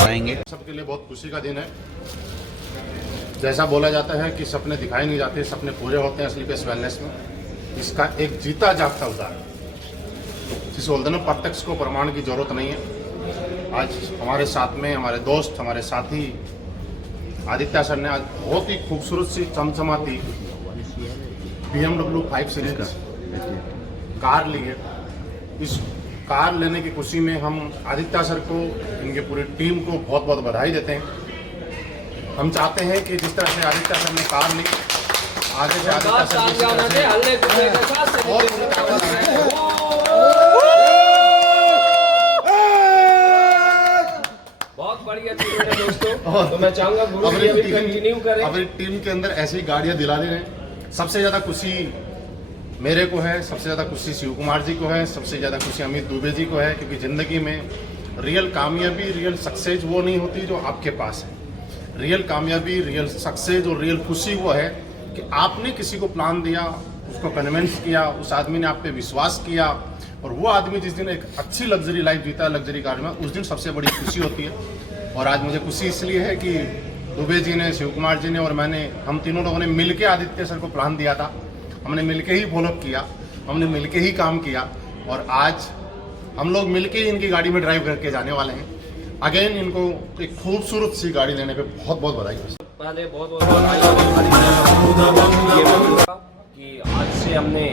आएंगे। सबके लिए बहुत खुशी का दिन है। जैसा बोला जाता है कि सपने दिखाए नहीं जाते, सपने पूरे होते हैं स्लीपियस वेलनेस में। इसका एक जीता जागता उदाहरण, जिसे बोलते हैं प्रत्यक्ष को प्रमाण की जरूरत नहीं है। आज हमारे साथ में हमारे दोस्त, हमारे साथी आदित्य सर ने आज बहुत ही खूबसूरत सी चमचमाती BMW 5 सीरीज कार ली है। इस कार लेने की खुशी में हम आदित्य सर को, इनके पूरी टीम को बहुत बहुत बधाई देते हैं। हम चाहते हैं कि जिस तरह से आदित्य सर ने कार ली, आगे से आदित्य सर की बहुत बढ़िया चीज है दोस्तों। तो मैं चाहूंगा गुरु जी अभी कंटिन्यू करें। अपनी टीम के अंदर ऐसी गाड़ियां दिला रहे हैं। सबसे ज्यादा खुशी मेरे को है, सबसे ज़्यादा खुशी शिव कुमार जी को है, सबसे ज़्यादा खुशी अमित दुबे जी को है। क्योंकि ज़िंदगी में रियल कामयाबी, रियल सक्सेस वो नहीं होती जो आपके पास है। रियल कामयाबी, रियल सक्सेस और रियल खुशी वो है कि आपने किसी को प्लान दिया, उसको कन्विंस किया, उस आदमी ने आप पे विश्वास किया, और वो आदमी जिस दिन एक अच्छी लग्जरी लाइफ जीता है लग्जरी कार में, उस दिन सबसे बड़ी खुशी होती है। और आज मुझे खुशी इसलिए है कि दुबे जी ने, शिव कुमार जी ने और मैंने, हम तीनों लोगों ने मिलकर आदित्य सर को प्लान दिया था। हमने मिलके ही फॉलोअप किया, हमने मिलके ही काम किया, और आज हम लोग मिलके ही इनकी गाड़ी में ड्राइव करके जाने वाले हैं। अगेन इनको एक खूबसूरत सी गाड़ी देने पे बहुत बहुत बधाई। पहले बहुत कि आज से हमने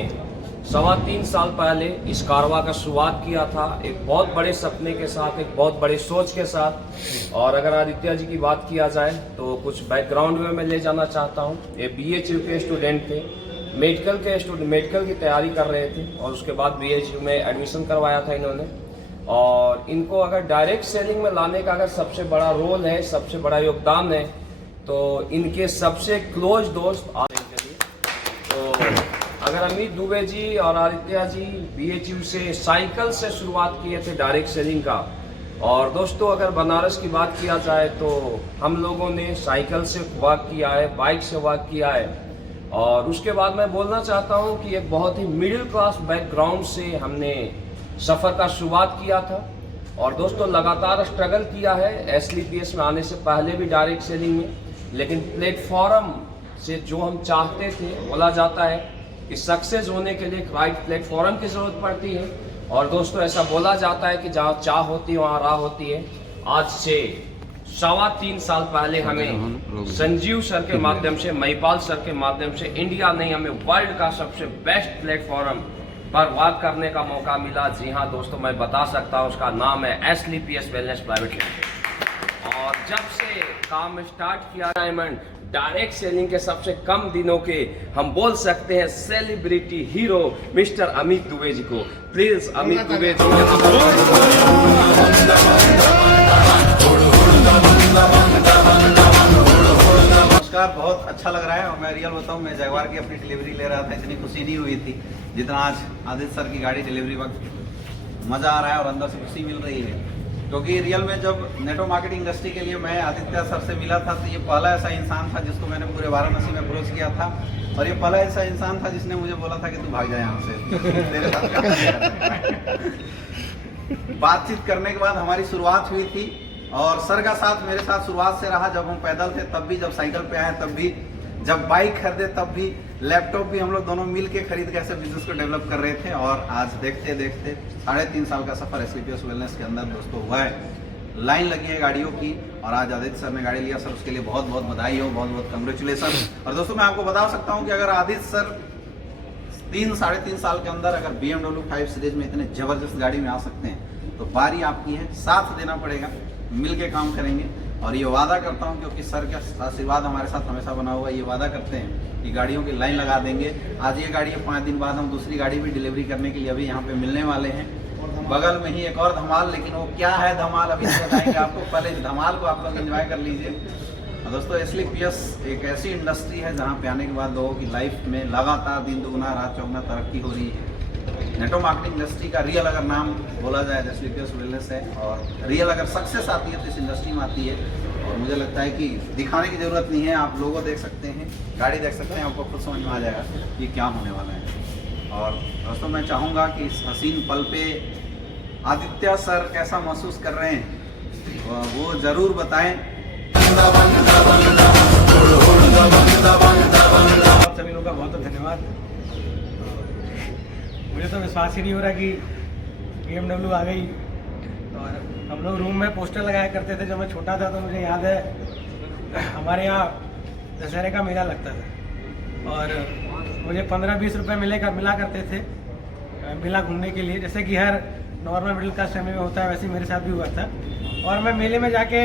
3.25 साल पहले इस कारवा का शुरुआत किया था, एक बहुत बड़े सपने के साथ, एक बहुत बड़े सोच के साथ। और अगर आदित्य जी की बात किया जाए तो कुछ बैकग्राउंड में मैं ले जाना चाहता हूँ। ये BHU के स्टूडेंट थे, मेडिकल की तैयारी कर रहे थे, और उसके बाद BHU में एडमिशन करवाया था इन्होंने। और इनको अगर डायरेक्ट सेलिंग में लाने का अगर सबसे बड़ा रोल है, सबसे बड़ा योगदान है, तो इनके सबसे क्लोज दोस्त तो अगर अमित दुबे जी और आदित्य जी BHU से साइकिल से शुरुआत किए थे डायरेक्ट सेलिंग का। और दोस्तों अगर बनारस की बात किया जाए तो हम लोगों ने साइकिल से वर्क किया है, बाइक से वर्क किया है। और उसके बाद मैं बोलना चाहता हूं कि एक बहुत ही मिडिल क्लास बैकग्राउंड से हमने सफ़र का शुरुआत किया था। और दोस्तों लगातार स्ट्रगल किया है SLPS में आने से पहले भी डायरेक्ट सेलिंग में, लेकिन प्लेटफॉर्म से जो हम चाहते थे, बोला जाता है कि सक्सेस होने के लिए एक राइट प्लेटफॉर्म की ज़रूरत पड़ती है। और दोस्तों ऐसा बोला जाता है कि जहाँ चाह होती है वहाँ राह होती है। आज से 3.25 साल पहले हमें संजीव सर के माध्यम से, महिपाल सर के माध्यम से, इंडिया नहीं हमें वर्ल्ड का सबसे बेस्ट प्लेटफॉर्म पर वर्क करने का मौका मिला। जी हाँ दोस्तों, मैं बता सकता हूँ, उसका नाम है SLPS वेलनेस प्राइवेट लिमिटेड। और जब से काम स्टार्ट किया डायमंड डायरेक्ट सेलिंग के सबसे कम दिनों के हम बोल सकते हैं celebrity hero mister Amit Dubey ji को। प्लीज अमित दुबे जी। नमस्कार, बहुत अच्छा लग रहा है। और मैं रियल बताऊं, मैं जगवार की अपनी डिलीवरी ले रहा था, इतनी खुशी नहीं हुई थी जितना आज आदित्य सर की गाड़ी डिलीवरी वक्त मज़ा आ रहा है और अंदर से खुशी मिल रही है। क्योंकि रियल में जब नेटवर्क मार्केटिंग इंडस्ट्री के लिए मैं आदित्य सर से मिला था, तो ये पहला ऐसा इंसान था जिसको मैंने पूरे वाराणसी में अप्रोच किया था। और ये पहला ऐसा इंसान था जिसने मुझे बोला था कि तू भाग जाए यहाँ से, तेरे साथ बातचीत करने के बाद हमारी शुरुआत हुई थी। और सर का साथ मेरे साथ शुरुआत से रहा, जब हम पैदल थे तब भी, जब साइकिल पे आए तब भी, जब बाइक खरीदे तब भी, लैपटॉप भी हम लोग दोनों मिल के खरीद के ऐसे बिजनेस को डेवलप कर रहे थे। और आज देखते देखते 3.5 साल का सफर SLPS वेलनेस के अंदर दोस्तों हुआ है। लाइन लगी है गाड़ियों की, और आज आदित्य सर ने गाड़ी लिया सर, उसके लिए बहुत बहुत बधाई हो, बहुत बहुत कंग्रेचुलेसन। और दोस्तों मैं आपको बता सकता हूँ कि अगर आदित्य सर 3-3.5 साल के अंदर अगर BMW 5 सीरीज में इतने जबरदस्त गाड़ी में आ सकते हैं, तो बारी आपकी है, साथ देना पड़ेगा, मिल के काम करेंगे। और ये वादा करता हूँ, क्योंकि सर का आशीर्वाद हमारे साथ हमेशा बना हुआ है, ये वादा करते हैं कि गाड़ियों की लाइन लगा देंगे। आज ये गाड़ी है, 5 दिन बाद हम दूसरी गाड़ी भी डिलीवरी करने के लिए अभी यहाँ पे मिलने वाले हैं। बगल में ही एक और धमाल, लेकिन वो क्या है धमाल अभी बताएंगे आपको, पहले इस धमाल को आप लोग एंजॉय कर लीजिए। दोस्तों SLPS एक ऐसी इंडस्ट्री है जहाँ पे आने के बाद लोगों की लाइफ में लगातार दिन दुगुना रात चौगुना तरक्की हो रही है। नेटवर्क मार्केटिंग इंडस्ट्री का रियल अगर नाम बोला जाए तो SLPS वेलनेस है। और रियल अगर सक्सेस आती है तो इस इंडस्ट्री में आती है। और मुझे लगता है कि दिखाने की ज़रूरत नहीं है, आप लोगों देख सकते हैं, गाड़ी देख सकते हैं, आपको खुद समझ में आ जाएगा कि क्या होने वाला है। और दोस्तों मैं चाहूँगा कि इस हसीन पल पे आदित्य सर कैसा महसूस कर रहे हैं वो जरूर बताएं। आप सभी लोगों का बहुत बहुत धन्यवाद। मुझे तो विश्वास ही नहीं हो रहा कि BMW आ गई। और हम लोग रूम में पोस्टर लगाया करते थे जब मैं छोटा था, तो मुझे याद है हमारे यहाँ दशहरे का मेला लगता था और मुझे 15-20 रुपये मिला करते थे मेला घूमने के लिए, जैसे कि हर नॉर्मल मिडिल क्लास फैमिली में होता है, वैसे ही मेरे साथ भी हुआ था। और मैं मेले में जाके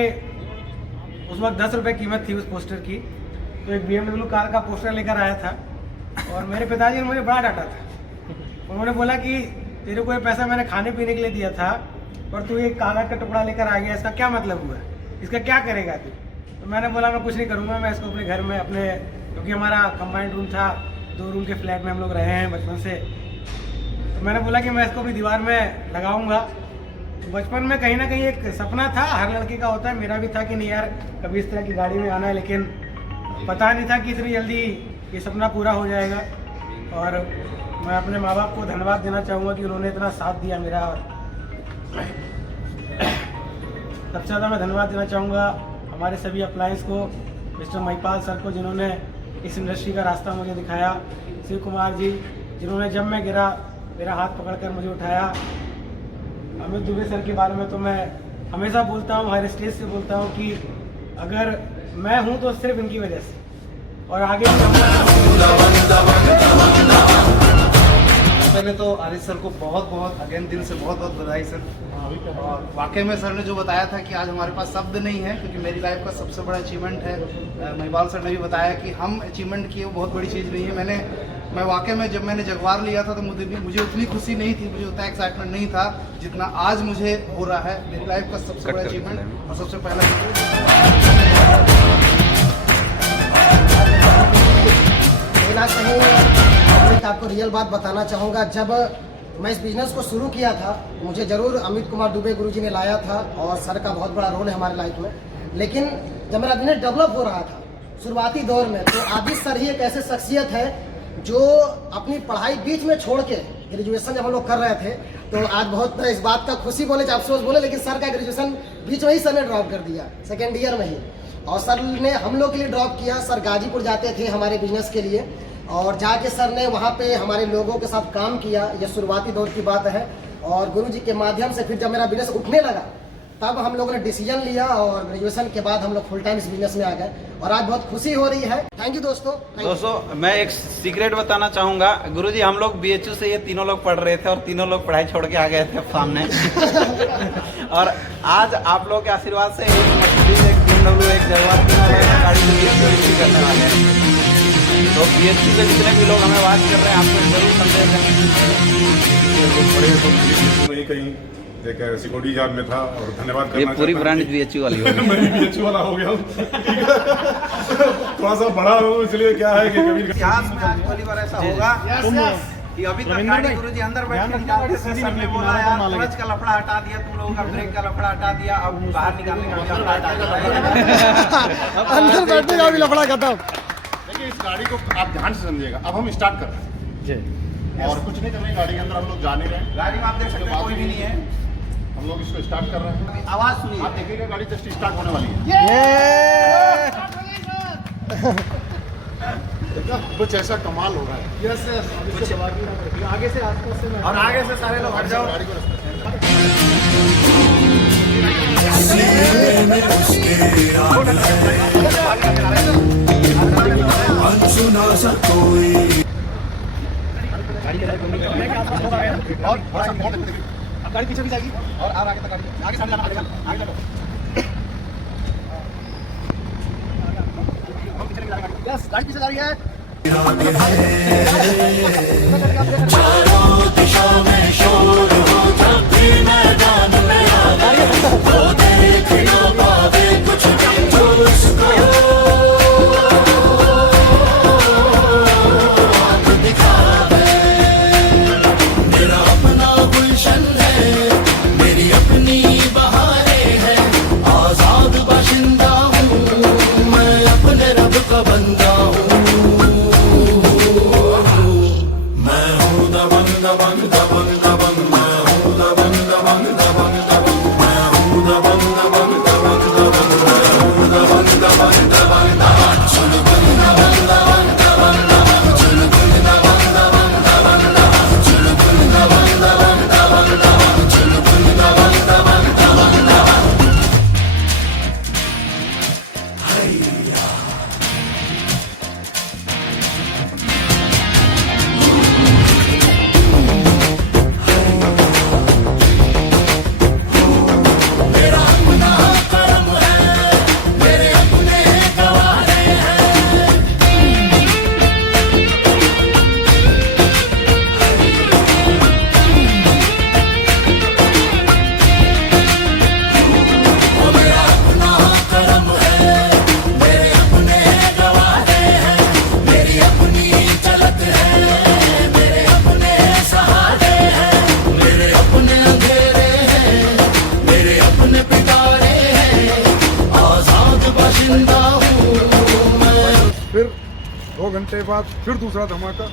उस वक्त 10 रुपये कीमत थी उस पोस्टर की, तो एक BMW कार का पोस्टर लेकर आया था और मेरे पिताजी ने मुझे बड़ा डांटा था। उन्होंने बोला कि तेरे को ये पैसा मैंने खाने पीने के लिए दिया था, पर तू एक कागज का टुकड़ा लेकर आ गया, इसका क्या मतलब हुआ, इसका क्या करेगा तू? तो मैंने बोला मैं कुछ नहीं करूँगा, मैं इसको अपने घर में क्योंकि हमारा कंबाइंड रूम था, 2 रूम के फ्लैट में हम लोग रहे हैं बचपन से, तो मैंने बोला कि मैं इसको अपनी दीवार में लगाऊंगा। तो बचपन में कहीं ना कहीं एक सपना था, हर लड़के का होता है, मेरा भी था कि नहीं यार कभी इस तरह की गाड़ी में आना है, लेकिन पता नहीं था कि इतनी जल्दी ये सपना पूरा हो जाएगा। और मैं अपने माँ बाप को धन्यवाद देना चाहूँगा कि उन्होंने इतना साथ दिया मेरा। और सबसे ज़्यादा मैं धन्यवाद देना चाहूँगा हमारे सभी अप्लायंस को, मिस्टर महिपाल सर को जिन्होंने इस इंडस्ट्री का रास्ता मुझे दिखाया, शिव कुमार जी जिन्होंने जब मैं गिरा मेरा हाथ पकड़कर मुझे उठाया, अमित दुबे सर के बारे में तो मैं हमेशा बोलता हूँ, हर स्टेज से बोलता हूँ कि अगर मैं हूँ तो सिर्फ इनकी वजह से, और आगे भी पहले तो आरिफ सर को बहुत बहुत अगेन दिल से बहुत बहुत बधाई सर। और वाकई में सर ने जो बताया था कि आज हमारे पास शब्द नहीं है, क्योंकि मेरी लाइफ का सबसे बड़ा अचीवमेंट है। महिपाल सर ने भी बताया कि हम अचीवमेंट किए वो बहुत बड़ी चीज़ नहीं है। मैं वाकई में जब मैंने जगवार लिया था तो मुझे उतनी खुशी नहीं थी, मुझे उतना एक्साइटमेंट नहीं था जितना आज मुझे हो रहा है। मेरी लाइफ का सबसे बड़ा अचीवमेंट और सबसे पहला आपको रियल बात बताना चाहूँगा। जब मैं इस बिजनेस को शुरू किया था मुझे ज़रूर अमित कुमार दुबे गुरुजी ने लाया था और सर का बहुत बड़ा रोल है हमारे लाइफ में। लेकिन जब मेरा बिजनेस डेवलप हो रहा था शुरुआती दौर में, तो आदित्य सर ही एक ऐसे शख्सियत है जो अपनी पढ़ाई बीच में छोड़ के, ग्रेजुएशन जब हम लोग कर रहे थे तो आज बहुत इस बात का खुशी बोले चाहे अफसोस बोले, लेकिन सर का ग्रेजुएशन बीच में ही सर ने ड्रॉप कर दिया, सेकेंड ईयर में ही। और सर ने हम लोग के लिए ड्रॉप किया। सर गाजीपुर जाते थे हमारे बिजनेस के लिए और जाके सर ने वहाँ पे हमारे लोगों के साथ काम किया। यह शुरुआती दौर की बात है। और गुरुजी के माध्यम से फिर जब मेरा बिजनेस उठने लगा तब हम लोगों ने डिसीजन लिया और ग्रेजुएशन के बाद हम लोग फुल टाइम इस बिजनेस में आ गए और आज बहुत खुशी हो रही है। थैंक यू दोस्तों। मैं एक सीक्रेट बताना चाहूँगा। गुरुजी हम लोग BHU से ये तीनों लोग पढ़ रहे थे और तीनों लोग पढ़ाई छोड़ के आ गए थे सामने और आज आप लोगों के आशीर्वाद से एक मर्सिडीज, एक BMW, एक जगवार गाड़ी करने वाले हैं। तो BHU के जितने भी लोग हमें बात कर रहे हैं आपको जरूर संदेश दें। कहीं एक सिक्योरिटी जॉब में था और धन्यवाद करना ये पूरी ब्रांड BHU वाली हो मैं भी BHU वाला हो गया हूँ थोड़ा सा बड़ा हूँ, इसलिए क्या है कि कभी इतिहास में आज पहली बार ऐसा होगा कि अभी तक गाड़ी गुरुजी अंदर बैठ के निकालते थे। सर ने बोला यार क्लच का लफड़ा हटा दिया, तुम लोगों का ब्रेक का लफड़ा हटा दिया, अब बाहर निकालने का भी लफड़ा हटा दिया, अंदर बैठने का भी लफड़ा खत्म। देखिए इस गाड़ी को आप ध्यान से समझिएगा। अब हम स्टार्ट कर रहे हैं और कुछ नहीं कर रहे, गाड़ी के अंदर हम लोग जाने गए। गाड़ी में आप देख सकते हैं कोई भी नहीं है। हम लोग इसको स्टार्ट कर रहे हैं। आवाज सुनिए, आप देखिएगा गाड़ी जस्ट स्टार्ट होने वाली है। कुछ ऐसा कमाल हो रहा है। आगे से आसपास से और आगे से सारे लोग हट जाओ। गाड़ी को अब गाड़ी पीछे भी जाएगी और आगे तक आगे सामने जाना पड़ेगा। आगे चलो यस गाड़ी पीछे जा रही है। चारों दिशा में शोर हो जब भी मैदान में वो देख ना पावे कुछ जो उसको दिखावे। मेरा अपना गुलशन है, मेरी अपनी बहारें हैं, आजाद बाशिंदा हूँ मैं, अपने रब का बंदा हूँ। मैं हूँ अपने पिटारे हैं, आजाद बाशिंदा हूँ मैं। फिर 2 घंटे बाद फिर दूसरा धमाका,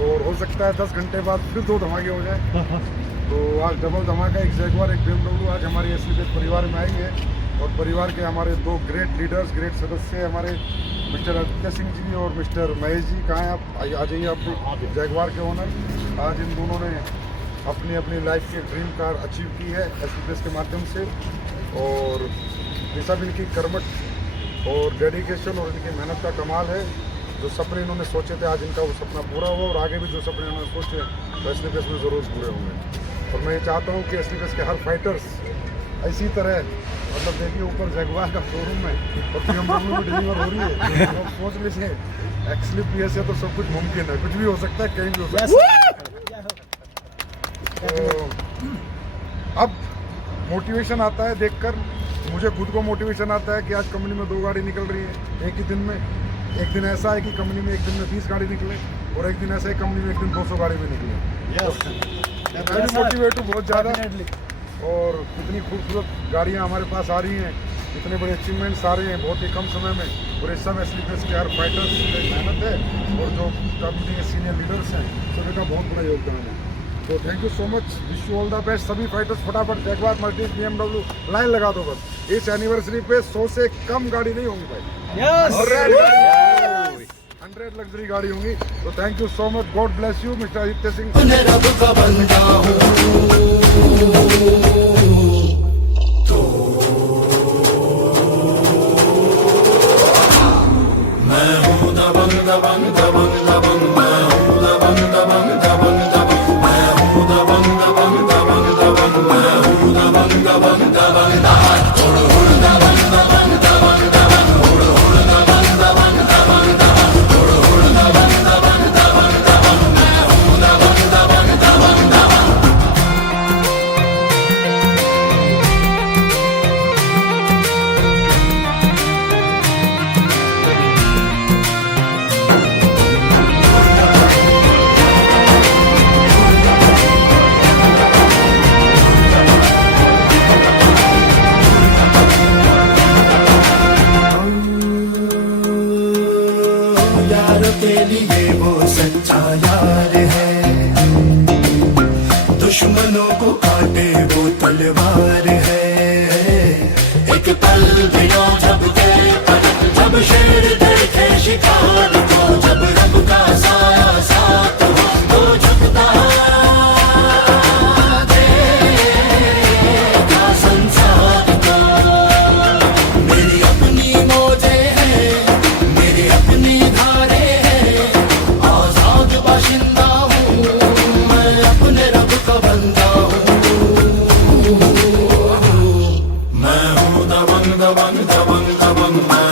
और हो सकता है 10 घंटे बाद फिर 2 धमाके हो जाए। तो आज डबल धमाका, एक जैगवार एक BMW आज हमारी एसलीपेस परिवार में आई है। और परिवार के हमारे 2 ग्रेट लीडर्स, ग्रेट सदस्य हमारे मिस्टर आदित्य सिंह जी और मिस्टर महेश जी। कहाँ हैं आप? आ जाइए। आप जैगवार के ओनर। आज इन दोनों ने अपनी अपनी लाइफ की ड्रीम कार अचीव की है एसलीपेस के माध्यम से। और ये सब इनकी कर्मठ और डेडिकेशन और इनकी मेहनत का कमाल है। जो सपने इन्होंने सोचे थे आज इनका वो सपना पूरा हुआ, और आगे भी जो सपने इन्होंने सोचे वो एसलीपेस में ज़रूर पूरे होंगे। और मैं ये चाहता हूँ कि एसलीपेस के हर फाइटर्स इसी तरह, मतलब देखिए ऊपर जैगवार का शोरूम है और BMW भी डिलीवर हो रही है। तो सोच लीजिए एक्चुअली PS है तो सब कुछ मुमकिन है, कुछ भी हो सकता है, कहीं भी हो सकता है। तो अब मोटिवेशन आता है देखकर, मुझे खुद को मोटिवेशन आता है कि आज कंपनी में 2 गाड़ी निकल रही है एक ही दिन में। एक दिन ऐसा है कि कंपनी में एक दिन में 20 गाड़ी निकले, और एक दिन ऐसा है कंपनी में एक दिन 200 गाड़ी भी निकले। मोटिवेट हूँ बहुत ज़्यादा। और इतनी खूबसूरत गाड़ियाँ हमारे पास आ रही हैं, इतने बड़े अचीवमेंट्स आ रहे हैं बहुत ही कम समय में, और ये सब एसलीपेस के हर फाइटर्स की मेहनत है, और जो कंपनी के सीनियर लीडर्स हैं सभी का बहुत बड़ा योगदान है। तो thank you so much, wish you all the best. सभी फाइटर्स फटाफट जैगवार, मर्सिडीज, BMW लाइन लगा दो बस। इस एनिवर्सरी पे 100 से कम गाड़ी नहीं होंगी भाई, 100 लग्जरी गाड़ी होंगी। तो thank you so much, God bless you mister Aditya Singh. अपने रब का बंदा हूँ, तो मैं हूँ दबंग दबंग दबंग दबंग, मैं हूँ दबंग दबंग दबंग दबंग, मैं हूँ दबंग दबंग दबंग दबंग, मैं हूँ दबंग दबंग दबंग दबंग, हुड़ हुड़ दबंग दबंग दबंग दबंग, हुड़ हुड़ दबंग दबंग दबंग दबंग, हुड़ हुड़ दबंग दबंग दबंग दबंग, मैं हूँ दबंग दबंग दबंग दबंग। यार के लिए वो सच्चा यार है, दुश्मनों को काटे वो तलवार है। एक पल भी लो जब दे पलट, जब शेर देखे शिकार को, जब रब का साया साथ हो तो झुकता देगा संसार को। मेरी अपनी मौजें हैं, मेरी अपनी धारे हैं, आजाद बाशिंदा हूँ मैं, अपने रब का बंदा हूँ। मैं हूँ दबंग दबंग दबंग दबंग, मैं